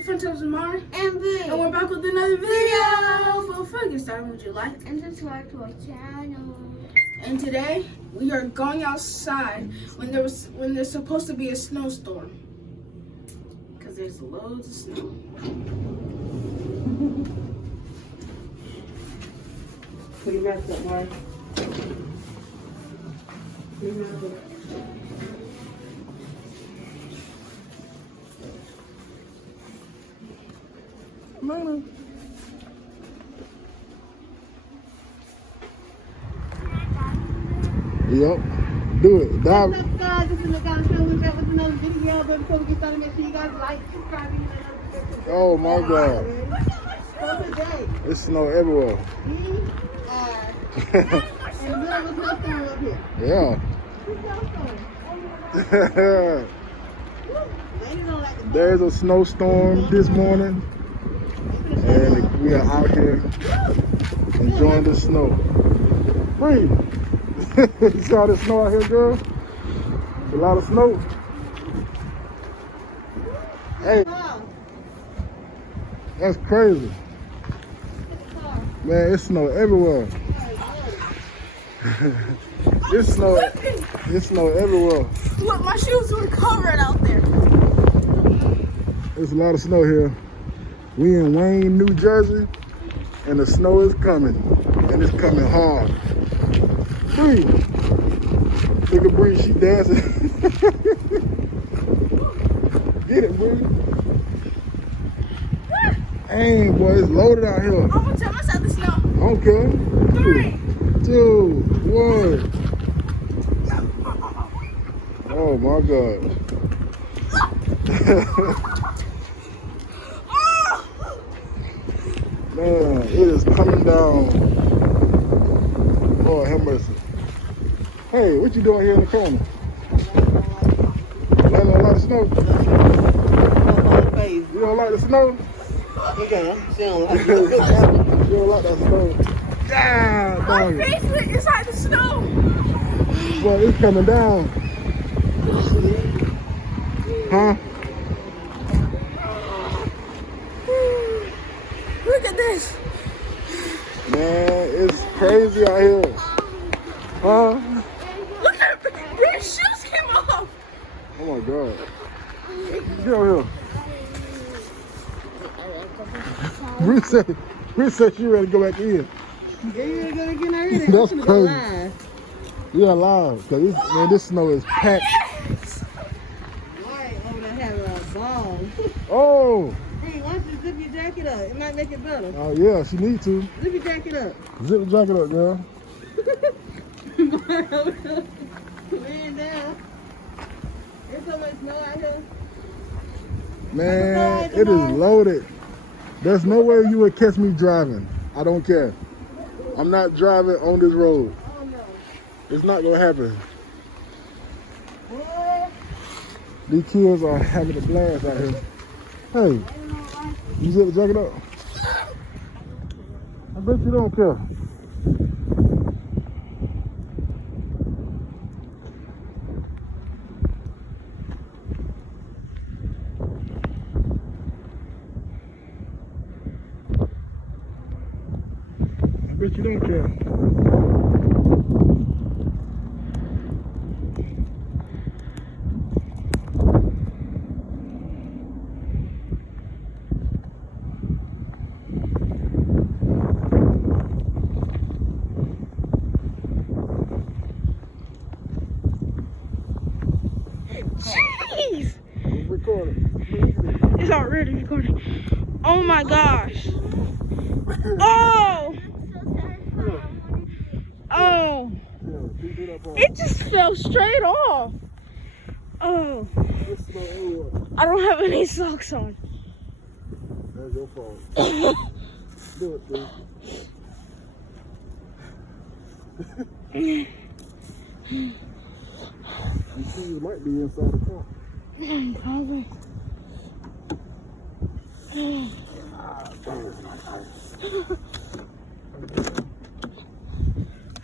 the front of Mahri. And B. And we're back with another video. But before we get started, would you like and subscribe to our channel? And today we are going outside when there's supposed to be a snowstorm. Because there's loads of snow. Put your mask up, Mahri. Put your mask up. Mama. Yep. Do it. Dive. What's up, guys? This is the guy showing back with another video. But before we get started, make sure you guys like, subscribe, and Oh my God. so today, It's snow everywhere. we are in the middle of a snowstorm up here. Yeah. There's a snowstorm this morning, and we are out here enjoying the snow. Breathe. You see all this snow out here, girl? A lot of snow. Hey, that's crazy. Man, it's snow everywhere. It's snow everywhere. Look, my shoes were covered out there. There's a lot of snow here. We in Wayne, New Jersey, and the snow is coming, and it's coming hard. Bree, look at Bree, she dancing. Get it, Bree. Dang, boy, it's loaded out here. I'm gonna tell myself the snow. Okay. 3, 2, 1. Oh my God. Man, it is coming down. Lord have mercy. Hey, what you doing here in the corner? Laying on a lot of snow. You don't like the snow? Okay, she don't like You don't like that snow? Yeah, my dog. face went inside the snow. Boy, it's coming down. Huh? Look at this. Man, it's crazy out here. Huh? Look at Bree's shoes came off. Oh my God. Get over here. Bree said she ready to go back in. Yeah, you're gonna get already. That's I'm gonna go crazy. live. We are live, cause this snow is packed. Right over there having a ball. Oh, Hey, why don't you zip your jacket up? It might make it better. oh yeah, she need to. Zip your jacket up. Zip the jacket up, girl. Man down. There's so much snow out here. Man, it is loaded. There's no way you would catch me driving. I don't care. I'm not driving on this road. Oh no. It's not gonna happen. Boy, These kids are having a blast out here. Hey, you zip the jacket up? I bet you don't care. I bet you don't care. Jeez. It's recording. It's already recording. Oh my gosh. Oh. Oh. It just fell straight off. Oh. It's snow everywhere. I don't have any socks on. That's your fault. Do it, please. You see, you might be inside the car. Probably.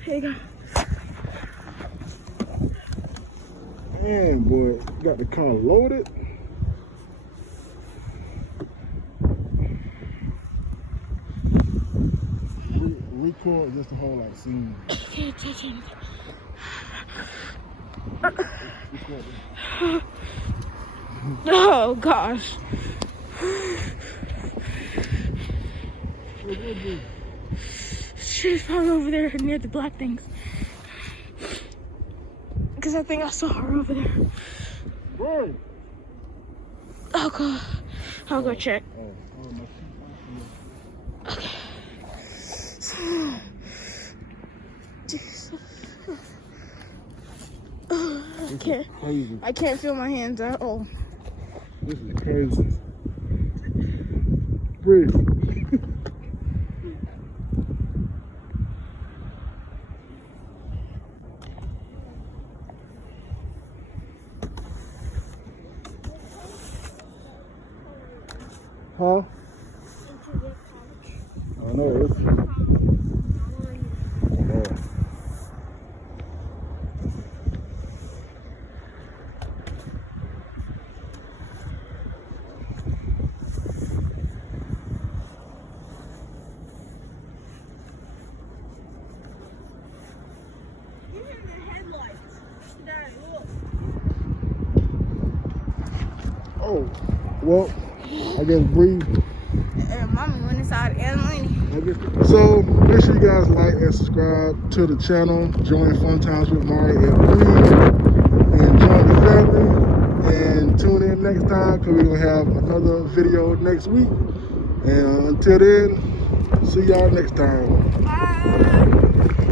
Here you go. Man, boy, got the car loaded. record just the whole like scene. Okay, attention. Record it. Oh gosh. She's probably over there near the black things. Because I think I saw her over there. Bro. I'll go check. Okay. I can't feel my hands at all. This is crazy. Breathe. Huh? I know it's. Oh, well, I guess breathe. Mommy went inside and Lenny. So make sure you guys like and subscribe to the channel. Join Fun Times with Mahri and Breathe, and join the family. And tune in next time because we're gonna have another video next week. And until then, see y'all next time. Bye.